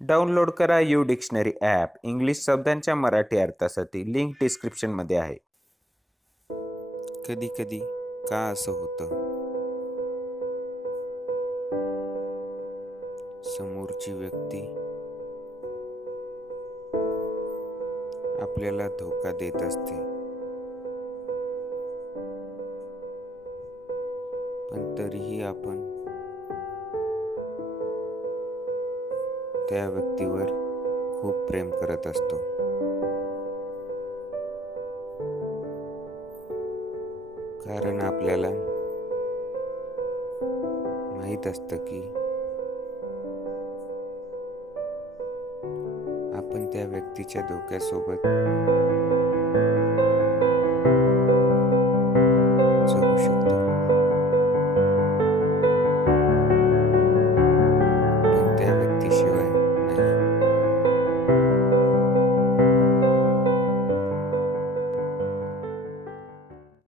Download करा U dictionary app English शब्दांच्या Marathi अर्थासाठी. Link डिस्क्रिप्शनमध्ये आहे. कधी कधी का असं होतं? समोरची व्यक्ती आपल्याला धोका देत असते, पण तरीही आपण त्या व्यक्तीवर खूप प्रेम करत असतो. कारण आपल्याला माहीत असतं की आपण त्या व्यक्तीच्या धोक्यासोबत